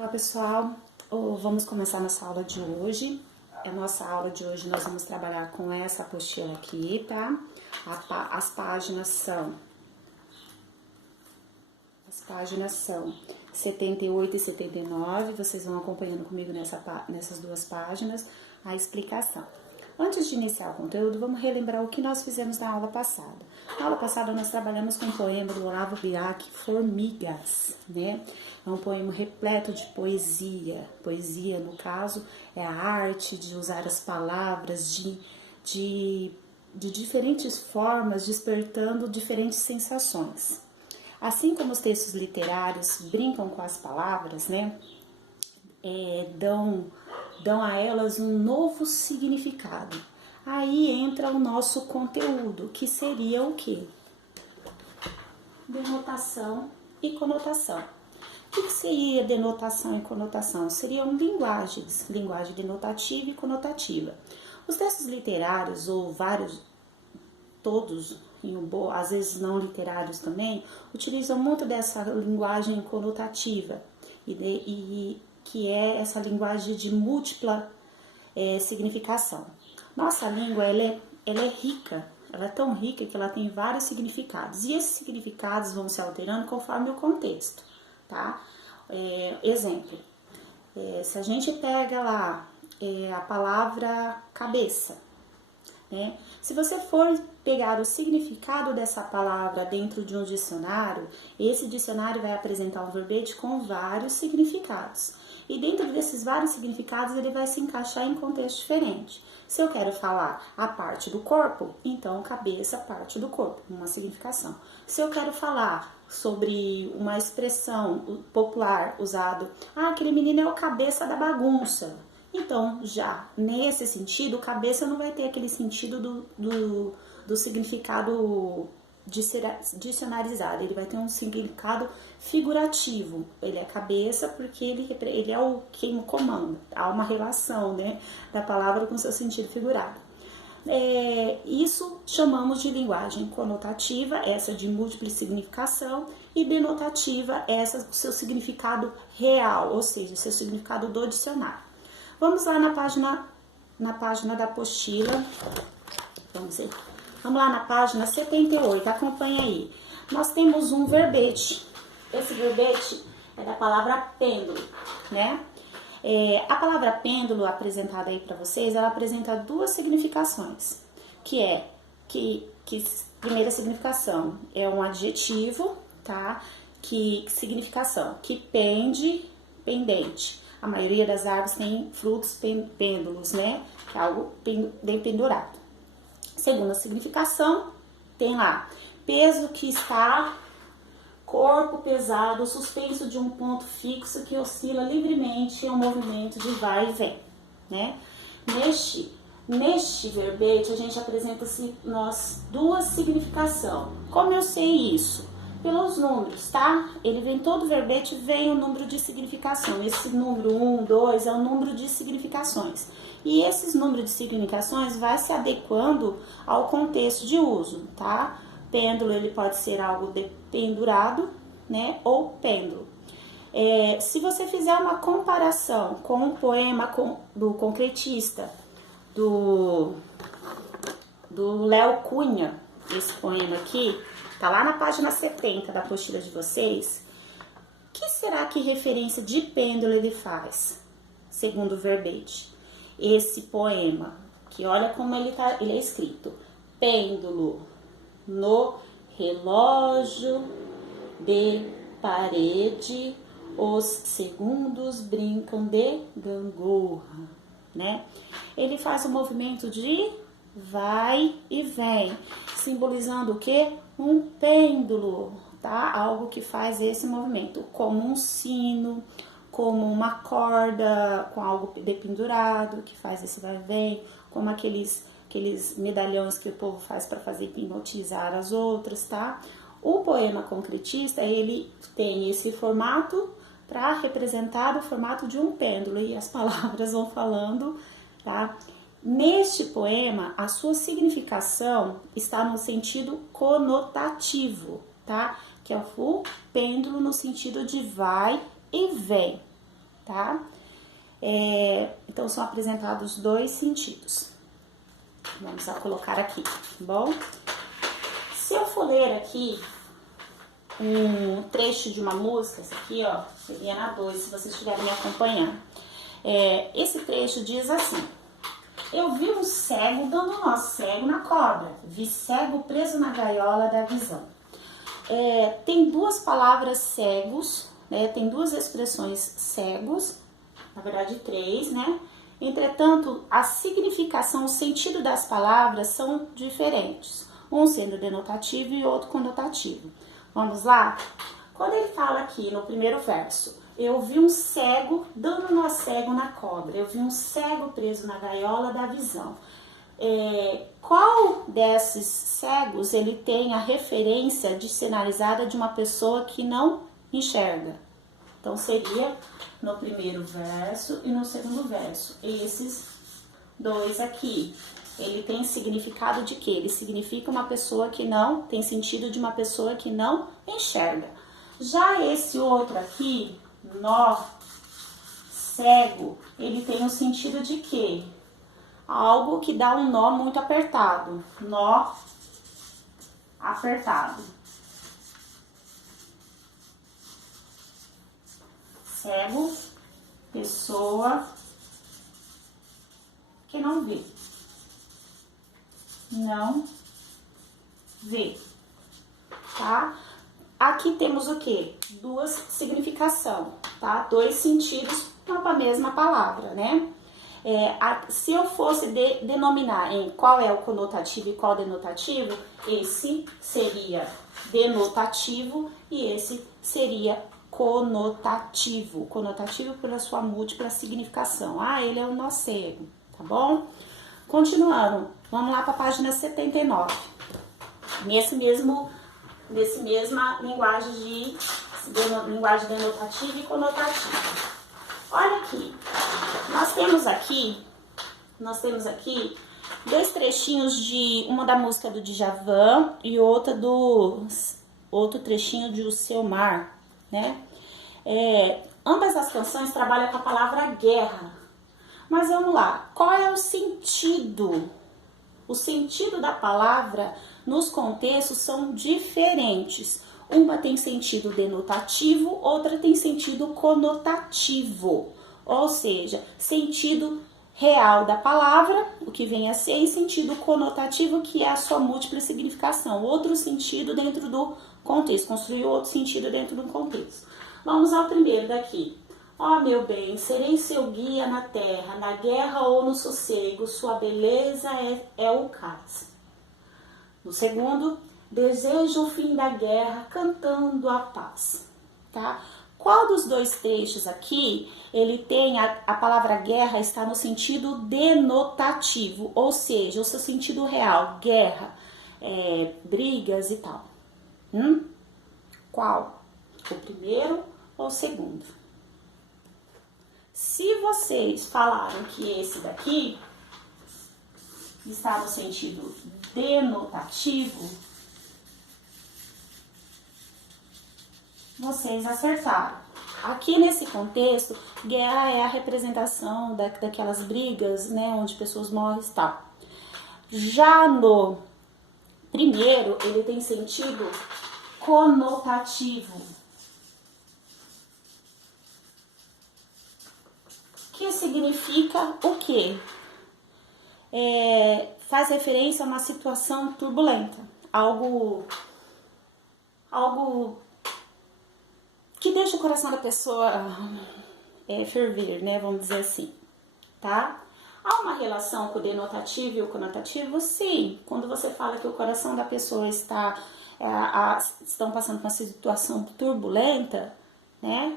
Olá pessoal, vamos começar nossa aula de hoje. A nossa aula de hoje nós vamos trabalhar com essa apostila aqui, tá? As páginas são 78 e 79, vocês vão acompanhando comigo nessas duas páginas a explicação. Antes de iniciar o conteúdo, vamos relembrar o que nós fizemos na aula passada. Na aula passada nós trabalhamos com o poema do Olavo Bilac, Formigas, né? É um poema repleto de poesia. Poesia, no caso, é a arte de usar as palavras de diferentes formas, despertando diferentes sensações. Assim como os textos literários brincam com as palavras, né? Dão a elas um novo significado. Aí entra o nosso conteúdo, que seria o quê? Denotação e conotação. O que seria denotação e conotação? Seriam linguagens, linguagem denotativa e conotativa. Os textos literários, ou vários, todos, às vezes não literários também, utilizam muito dessa linguagem conotativa, que é essa linguagem de múltipla significação. Nossa língua ela é rica, ela é tão rica que ela tem vários significados, e esses significados vão se alterando conforme o contexto, tá? Exemplo, se a gente pega lá a palavra cabeça, né? Se você for pegar o significado dessa palavra dentro de um dicionário, esse dicionário vai apresentar um verbete com vários significados. E dentro desses vários significados, ele vai se encaixar em contexto diferente. Se eu quero falar a parte do corpo, então cabeça, parte do corpo, uma significação. Se eu quero falar sobre uma expressão popular usada, aquele menino é o cabeça da bagunça. Então, já nesse sentido, cabeça não vai ter aquele sentido do significado dicionarizado, ele vai ter um significado figurativo. Ele é cabeça porque ele é quem comanda. Há uma relação, né, da palavra com seu sentido figurado. Isso chamamos de linguagem conotativa, essa de múltipla significação, e denotativa, essa do seu significado real, ou seja, seu significado do dicionário. Vamos lá na página da apostila. Vamos lá na página 78, acompanha aí. Nós temos um verbete. Esse verbete é da palavra pêndulo, né? A palavra pêndulo apresentada aí para vocês, ela apresenta duas significações, primeira significação é um adjetivo, tá? Significação, que pende, pendente. A maioria das árvores tem frutos pêndulos, né? Que é algo bem pendurado. Segunda significação, tem lá, peso que está, corpo pesado, suspenso de um ponto fixo que oscila livremente em um movimento de vai e vem, né? Neste verbete, a gente apresenta nós duas significações. Como eu sei isso? Pelos números, tá? Ele vem todo verbete, vem o número de significação. Esse número 1, 2 é o número de significações. E esses números de significações vai se adequando ao contexto de uso, tá? Pêndulo, ele pode ser algo pendurado, né? Ou pêndulo. Se você fizer uma comparação com o poema do concretista, do Léo Cunha, esse poema aqui, tá lá na página 70 da apostila de vocês. Que será que referência de pêndulo ele faz, segundo o verbete? Esse poema, que olha como ele é escrito. Pêndulo no relógio de parede, os segundos brincam de gangorra, né? Ele faz o movimento de vai e vem, simbolizando o quê? Um pêndulo, tá? Algo que faz esse movimento, como um sino, como uma corda com algo dependurado, que faz esse vai e vem, como aqueles medalhões que o povo faz para fazer hipnotizar as outras, tá? O poema concretista, ele tem esse formato para representar o formato de um pêndulo, e as palavras vão falando, tá? Neste poema, a sua significação está no sentido conotativo, tá? Que é o pêndulo no sentido de vai e vem, tá? Então, são apresentados dois sentidos. Vamos lá colocar aqui, tá bom? Se eu for ler aqui um trecho de uma música, esse aqui, ó, seria na 2, se vocês estiverem me acompanhando. Esse trecho diz assim: eu vi um cego dando nó cego na cobra, vi cego preso na gaiola da visão. Tem duas palavras cegos, né? Tem duas expressões cegos, na verdade 3, né? Entretanto, a significação, o sentido das palavras são diferentes, um sendo denotativo e outro conotativo. Vamos lá? Quando ele fala aqui no primeiro verso, eu vi um cego dando nó cego na cobra, eu vi um cego preso na gaiola da visão. Qual desses cegos ele tem a referência sinalizada de uma pessoa que não enxerga? Então, seria no primeiro verso e no segundo verso. Esses dois aqui, ele tem significado de quê? Ele significa uma pessoa que não, tem sentido de uma pessoa que não enxerga. Já esse outro aqui, nó, cego, ele tem o sentido de quê? Algo que dá um nó muito apertado. Nó apertado. Cego, pessoa que não vê. Não vê, tá? Aqui temos o quê? Duas significações, tá? Dois sentidos para a mesma palavra, né? Se eu fosse denominar em qual é o conotativo e qual denotativo, esse seria denotativo e esse seria conotativo. Conotativo pela sua múltipla significação. Ele é um nó cego, tá bom? Continuando, vamos lá para a página 79. Nesse mesma linguagem linguagem denotativa e conotativa. Olha aqui, nós temos aqui dois trechinhos de uma da música do Djavan e outro trechinho de O Seu Mar, né? Ambas as canções trabalham com a palavra guerra. Mas vamos lá, qual é o sentido? O sentido da palavra nos contextos são diferentes. Uma tem sentido denotativo, outra tem sentido conotativo. Ou seja, sentido real da palavra, o que vem a ser, e sentido conotativo, que é a sua múltipla significação. Outro sentido dentro do contexto, construir outro sentido dentro do contexto. Vamos ao primeiro daqui. Meu bem, serei seu guia na terra, na guerra ou no sossego, sua beleza é o cais. No segundo, desejo o fim da guerra, cantando a paz, tá? Qual dos dois trechos aqui, ele tem a palavra guerra está no sentido denotativo, ou seja, o seu sentido real, guerra, brigas e tal. Qual? O primeiro ou o segundo? Se vocês falaram que esse daqui está no sentido denotativo, vocês acertaram. Aqui nesse contexto, guerra é a representação daquelas brigas, né, onde pessoas morrem e tal. Já no primeiro, ele tem sentido conotativo. Que significa o quê? Faz referência a uma situação turbulenta, algo que deixa o coração da pessoa ferver, né? Vamos dizer assim, tá? Há uma relação com o denotativo e o conotativo? Sim. Quando você fala que o coração da pessoa estão passando por uma situação turbulenta, né?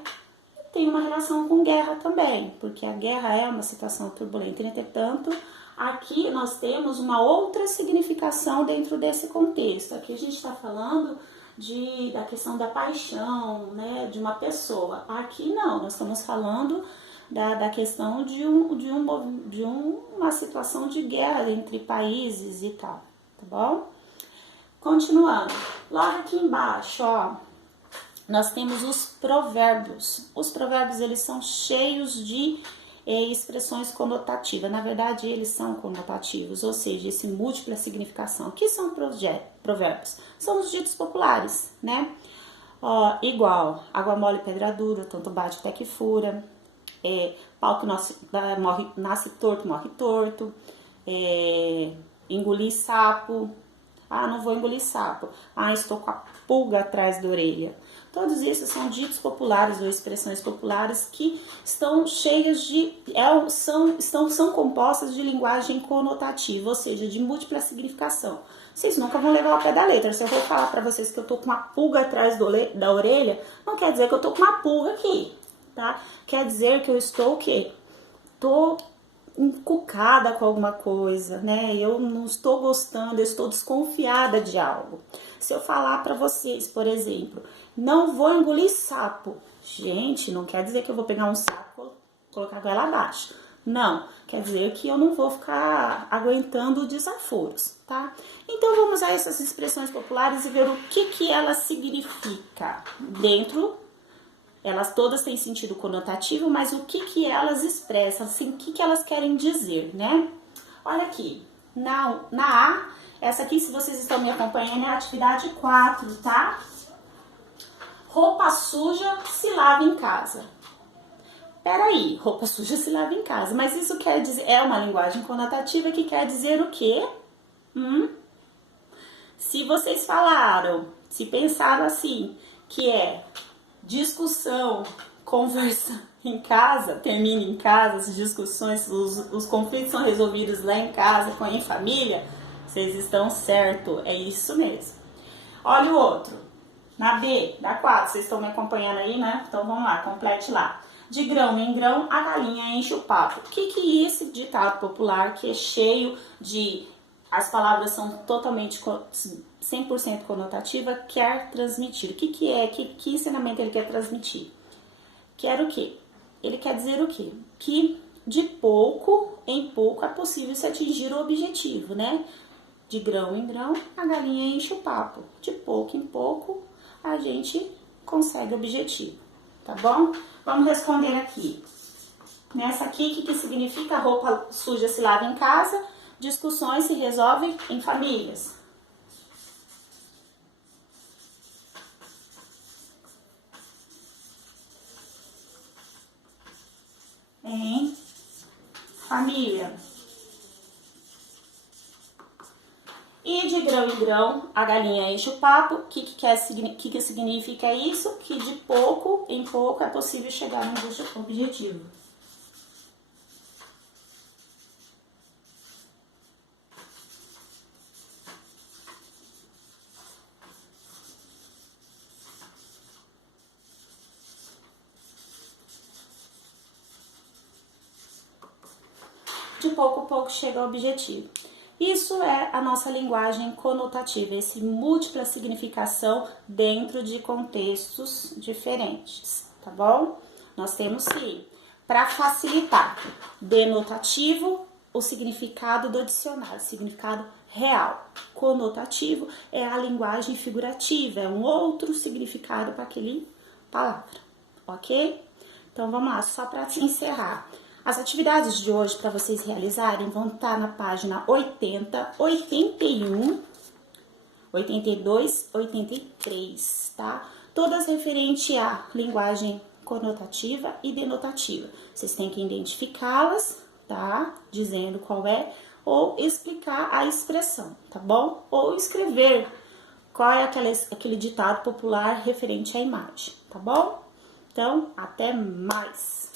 Tem uma relação com guerra também, porque a guerra é uma situação turbulenta. Entretanto, aqui nós temos uma outra significação dentro desse contexto. Aqui a gente está falando da questão da paixão, né, de uma pessoa. Aqui não, nós estamos falando da questão de uma situação de guerra entre países e tal, tá bom? Continuando, logo aqui embaixo, ó, nós temos os provérbios. Os provérbios, eles são cheios de expressões conotativas. Na verdade, eles são conotativos, ou seja, esse múltipla significação. O que são provérbios? São os ditos populares, né? Ó, igual, água mole, pedra dura, tanto bate até que fura. Pau que nasce torto, morre torto. Engolir sapo. Ah, não vou engolir sapo. Ah, estou com a pulga atrás da orelha. Todos esses são ditos populares ou expressões populares que estão cheias de... são compostas de linguagem conotativa, ou seja, de múltipla significação. Vocês nunca vão levar ao pé da letra. Se eu vou falar para vocês que eu tô com uma pulga atrás da orelha, não quer dizer que eu tô com uma pulga aqui, tá? Quer dizer que eu estou o quê? Tô encucada com alguma coisa, né? Eu não estou gostando, eu estou desconfiada de algo. Se eu falar para vocês, por exemplo, não vou engolir sapo. Gente, não quer dizer que eu vou pegar um sapo e colocar a goela abaixo. Não, quer dizer que eu não vou ficar aguentando desaforos, tá? Então vamos usar essas expressões populares e ver o que elas significam dentro. Elas todas têm sentido conotativo, mas o que elas expressam, assim, o que elas querem dizer, né? Olha aqui, na A, essa aqui, se vocês estão me acompanhando, é a atividade 4, tá? Roupa suja se lava em casa. Peraí, roupa suja se lava em casa, mas isso quer dizer, é uma linguagem conotativa que quer dizer o quê? Se vocês falaram, se pensaram assim, que é discussão, conversa em casa, termina em casa, as discussões, os conflitos são resolvidos lá em casa, em família, vocês estão certo, é isso mesmo. Olha o outro, na B, da 4, vocês estão me acompanhando aí, né? Então vamos lá, complete lá. De grão em grão, a galinha enche o papo. O que é esse ditado popular que é cheio de... As palavras são totalmente 100% conotativa, quer transmitir. O que é? Que ensinamento ele quer transmitir? Quer o quê? Ele quer dizer o quê? Que de pouco em pouco é possível se atingir o objetivo, né? De grão em grão, a galinha enche o papo. De pouco em pouco, a gente consegue o objetivo, tá bom? Vamos responder aqui. Nessa aqui, o que significa roupa suja se lava em casa? Discussões se resolvem em famílias. Em família. E de grão em grão, a galinha enche o papo. O que significa isso? Que de pouco em pouco é possível chegar no objetivo. De pouco a pouco chega ao objetivo. Isso é a nossa linguagem conotativa, esse múltipla significação dentro de contextos diferentes, tá bom? Nós temos sim, para facilitar, denotativo, o significado do dicionário, significado real. Conotativo é a linguagem figurativa, é um outro significado para aquele palavra, ok? Então vamos lá, só para encerrar. As atividades de hoje para vocês realizarem vão estar na página 80, 81, 82, 83, tá? Todas referentes à linguagem conotativa e denotativa. Vocês têm que identificá-las, tá? Dizendo qual é, ou explicar a expressão, tá bom? Ou escrever qual é aquele ditado popular referente à imagem, tá bom? Então, até mais!